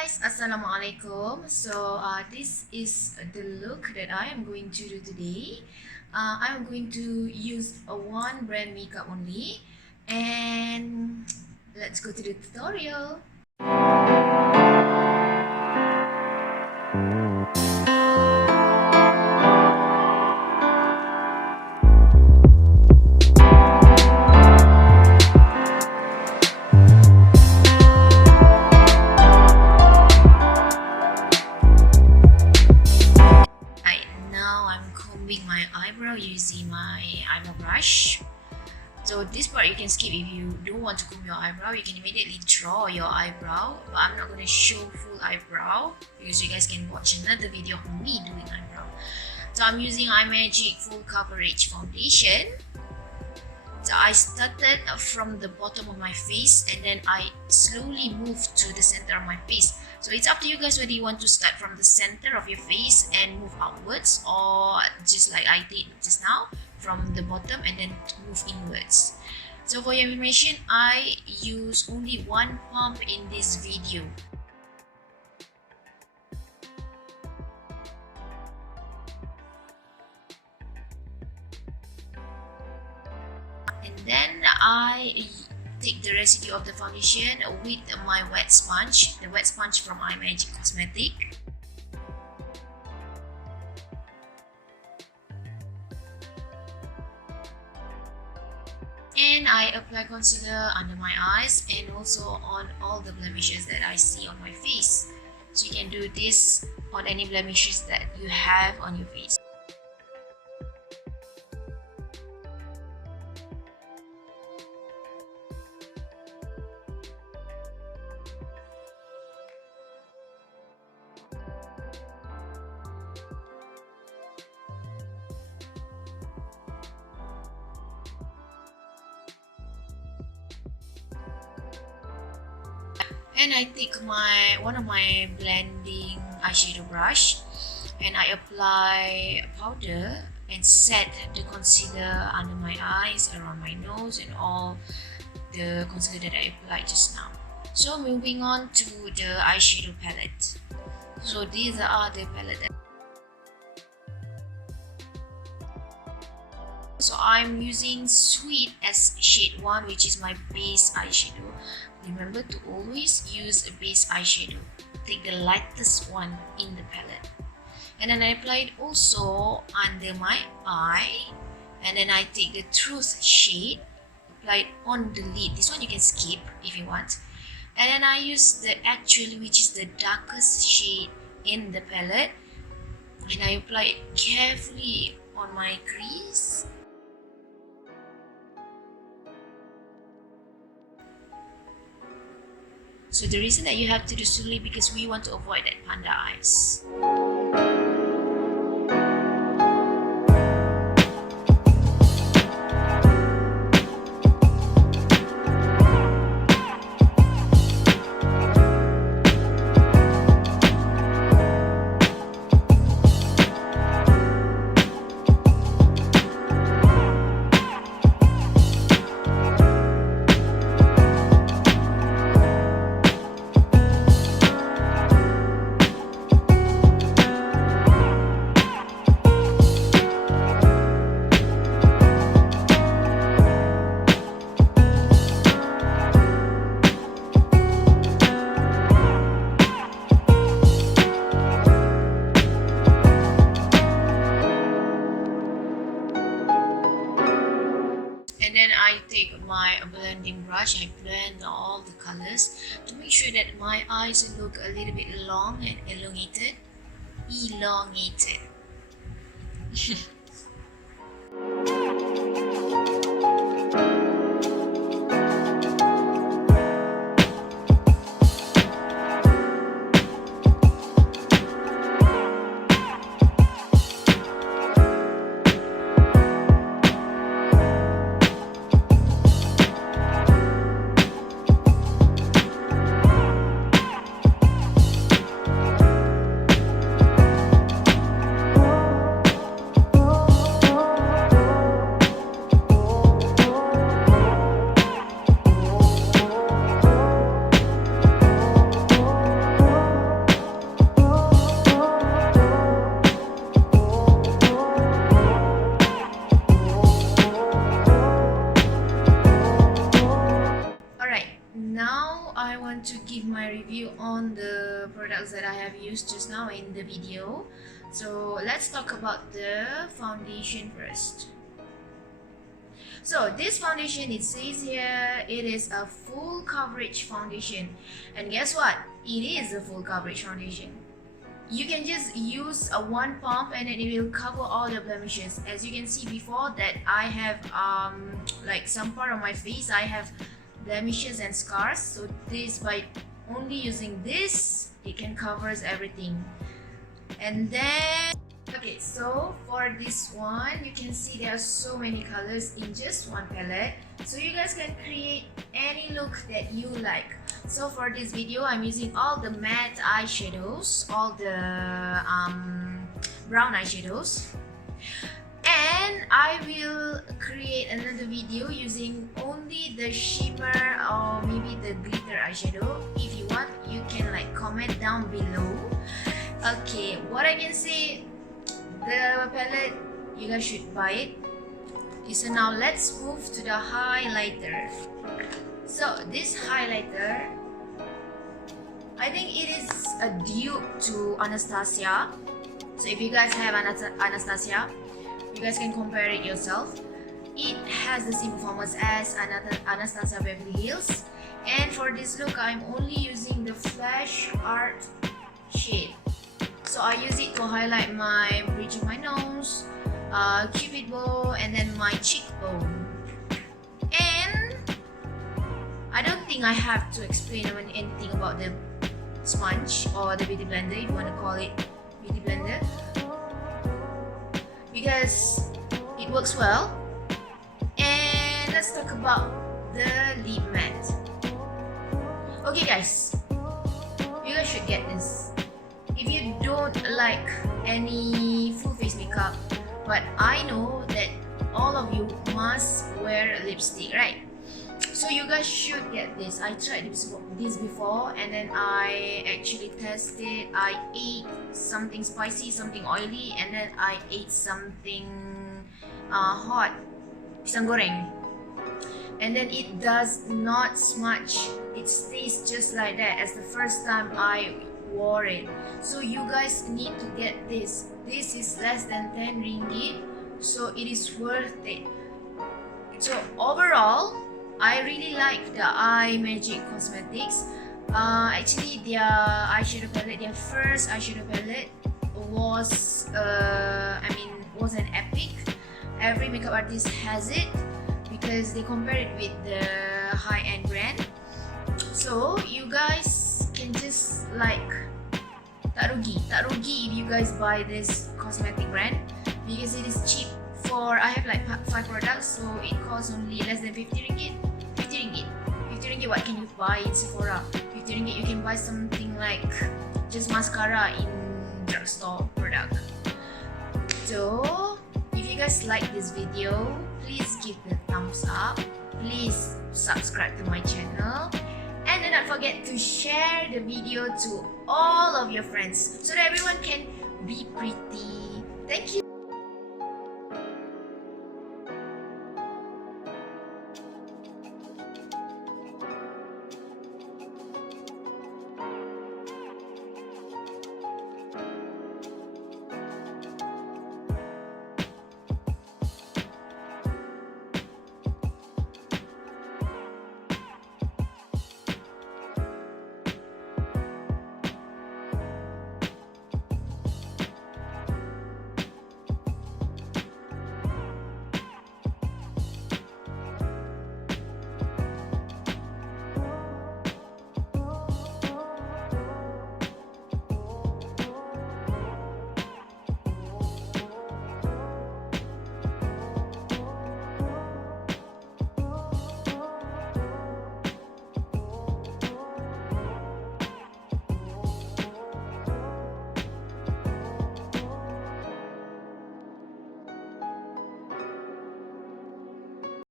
guys, Assalamualaikum. This is the look that I am going to do today. I'm going to use a one brand makeup only, and let's go to the tutorial. My eyebrow using my eyebrow brush. So this part you can skip. If you don't want to comb your eyebrow, you can immediately draw your eyebrow, but I'm not going to show full eyebrow because you guys can watch another video of me doing eyebrow. So I'm using iMagic full coverage foundation. So I started from the bottom of my face and then I slowly moved to the center of my face. So it's up to you guys whether you want to start from the center of your face and move outwards, or just like I did just now, from the bottom and then move inwards. So for your information, I use only one pump in this video. And then I take the residue of the foundation with my wet sponge, the wet sponge from iMagic Cosmetics. And I apply concealer under my eyes and also on all the blemishes that I see on my face. So you can do this on any blemishes that you have on your face. And I take one of my blending eyeshadow brush and I apply powder and set the concealer under my eyes, around my nose, and all the concealer that I applied just now. So moving on to the eyeshadow palette. So these are the palette. So I'm using Sweet as shade 1, which is my base eyeshadow. Remember to always use a base eyeshadow. Take the lightest one in the palette. And then I apply it also under my eye. And then I take the Truth shade, apply it on the lid. This one you can skip if you want. And then I use the Actually, which is the darkest shade in the palette. And I apply it carefully on my crease. So the reason that you have to do slowly because we want to avoid that panda eyes. And then I take my blending brush, I blend all the colors to make sure that my eyes look a little bit long and elongated. review on the products that I have used just now in the video. So let's talk about the foundation first. So this foundation, it says here, it is a full coverage foundation. And guess what? It is a full coverage foundation. You can just use a one pump and then it will cover all the blemishes. As you can see before that I have like some part of my face, I have blemishes and scars. So this, by only using this, it can covers everything. And then okay, so for this one, you can see there are so many colors in just one palette, so you guys can create any look that you like. So for this video, I'm using all the matte eyeshadows, all the brown eyeshadows, and I will create another video using only the shimmer or maybe the glitter eyeshadow. If you want, you can like comment down below. Okay, what I can say, the palette, you guys should buy it. Okay, so now let's move to the highlighter. So this highlighter, I think it is a dupe to Anastasia. So if you guys have Anastasia, you guys can compare it yourself. It has the same performance as Anastasia Beverly Hills. And for this look, I'm only using the Flash Art shade. So I use it to highlight my bridge of my nose, cupid bow, and then my cheekbone. And I don't think I have to explain anything about the sponge or the beauty blender, if you want to call it beauty blender, because it works well. And let's talk about the lip matte. Okay guys, you guys should get this. If you don't like any full face makeup, but I know that all of you must wear lipstick, right? So you guys should get this. I tried this before, and then I actually tested. I ate something spicy, something oily, and then I ate something hot, pisang goreng. And then it does not smudge. It stays just like that as the first time I wore it. So you guys need to get this. This is less than 10 ringgit, so it is worth it. So overall, I really like the Zefiks Cosmetics. Actually, their eyeshadow palette, their first eyeshadow palette was was an epic. Every makeup artist has it because they compare it with the high-end brand. So you guys can just like tak rugi if you guys buy this cosmetic brand, because it is cheap. For I have like 5 products, so it costs only less than 50 ringgit. 50 ringgit, what can you buy in Sephora? 50 ringgit, you can buy something like just mascara in drugstore product. So if you guys like this video, please give the thumbs up, please subscribe to my channel, and do not forget to share the video to all of your friends so that everyone can be pretty. Thank you.